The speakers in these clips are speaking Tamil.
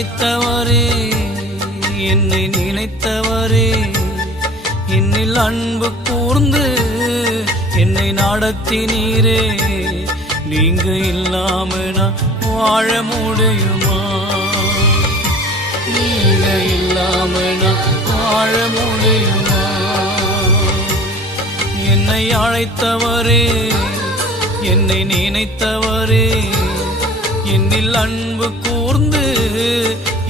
அழைத்தவரே, என்னை நினைத்தவரே, என்னில் அன்பு கூர்ந்து என்னை நடத்தினீரே. நீங்க இல்லாம நான் வாழ முடியுமா? நீங்க இல்லாம நான் வாழ முடியுமா? என்னை அழைத்தவரே, என்னை நினைத்தவரே, என்னில் அன்பு கூர்ந்து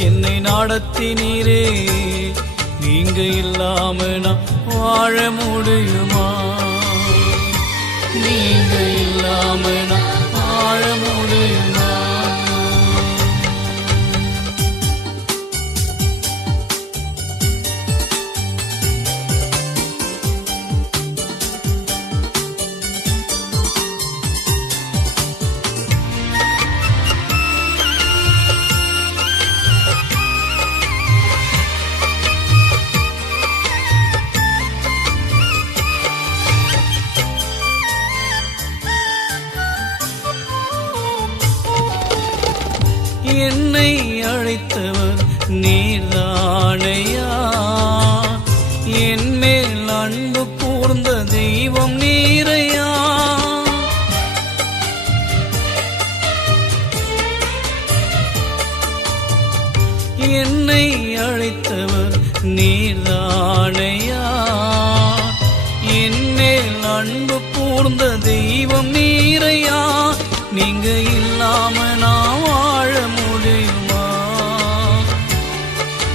என்னை நடத்தினீரே. நீங்க இல்லாம நான் வாழ முடியுமா? நீங்க இல்லாம நான் வாழ முடியுமா? என்னை அழைத்தவர் நீர்தானையா, என் மேல் அன்பு கூர்ந்த தெய்வம் நீரையா. என்னை அழைத்தவர் நீர்தானையா, என் மேல் அன்பு கூர்ந்த தெய்வம் நீரையா. நீங்க இல்லாம நான் வாழ முடியுமா?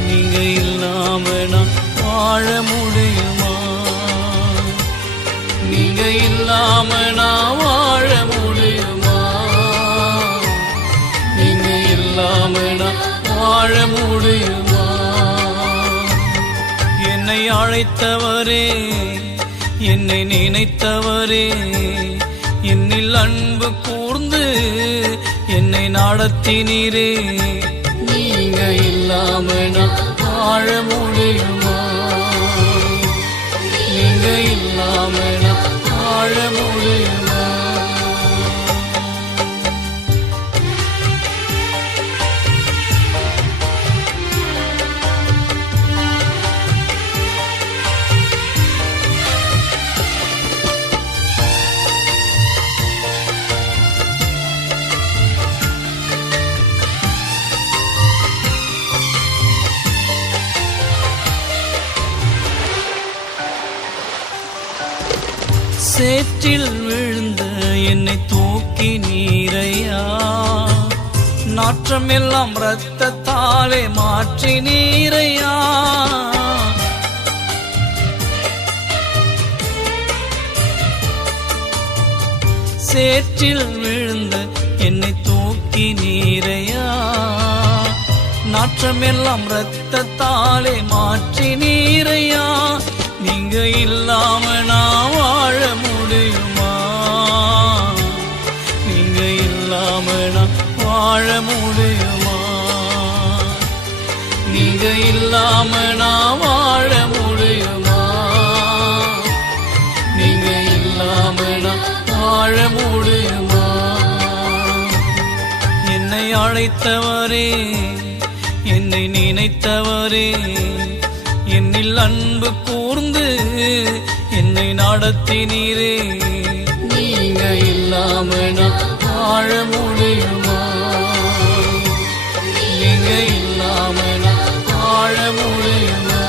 நீங்க இல்லாம நான் வாழ முடியுமா? நீங்க இல்லாம நான் வாழ முடியுமா? நீங்க இல்லாம நான் வாழ முடியுமா? என்னை அழைத்தவரே, என்னை நினைத்தவரே, என்னில் அன்பு கூர்ந்து என்னை நடத்தினீரே. நீங்க இல்லாம நான் வாழ முடியுமா? நீங்க இல்லாம நான் வாழ முடியுமா? சேற்றில் விழுந்த என்னை தூக்கி நீரையா, நாற்றம் எல்லாம் இரத்தத்தாலே மாற்றி நீரையா. சேற்றில் விழுந்த என்னை தூக்கி நீரையா, நாற்றம் எல்லாம் இரத்தத்தாலே மாற்றி நீரையா. நீங்க இல்லாம நான் வாழ முடியுமா? நீங்க இல்லாம நான் வாழ முடியுமா? நீங்க இல்லாம நான் வாழ முடியுமா? நீங்க இல்லாம நான் வாழ முடியுமா? என்னை அழைத்தவரே, என்னை நினைத்தவரே, என்னில் அன்பு கூர்ந்து என்னை நடத்தினீரே. நீங்க இல்லாம நான் வாழ முடியுமா? நீங்க இல்லாம நான் வாழ முடியுமா?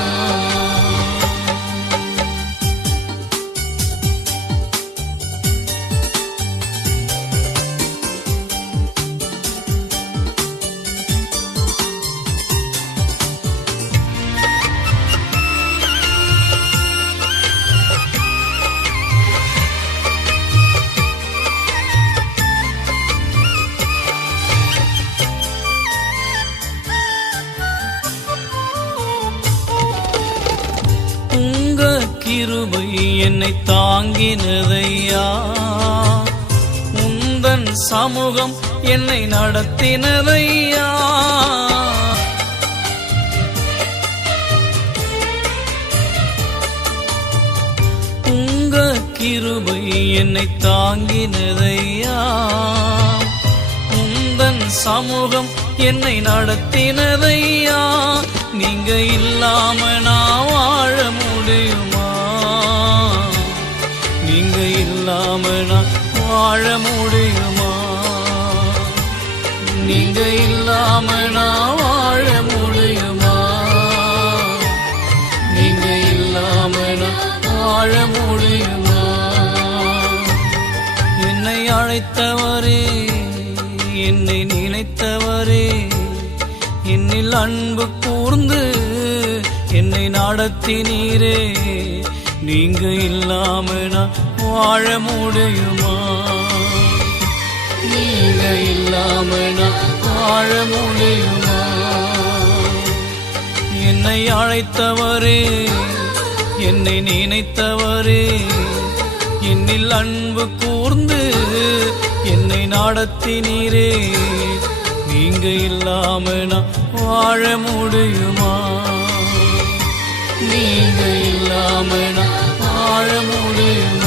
கிருபை என்னை தாங்கினதையா, உந்தன் சமூகம் என்னை நடத்தினதையா. உங்க கிருபை என்னை தாங்கினதையா, உந்தன் சமூகம் என்னை நடத்தினதையா. நீங்க இல்லாம நான் வாழ முடியுமா? நீங்க இல்லாம நான் வாழ முடியுமா? நீங்க இல்லாம நான் வாழ முடியுமா? நீங்க இல்லாம நான் வாழ முடியுமா? என்னை அழைத்தவரே, என்னை நினைத்தவரே, என்னில் அன்பு கூர்ந்து என்னை நடத்தினீரே. நீங்க இல்லாம நான் வாழ முடியுமா? நீங்க இல்லாம நான் வாழ முடியுமா? என்னை அழைத்தவரே, என்னை நினைத்தவரே, என்னில் அன்பு கூர்ந்து என்னை நடத்தினீரே. நீங்க இல்லாம நான் வாழ முடியுமா? நீங்க இல்லாம நான் வாழ முடியுமா?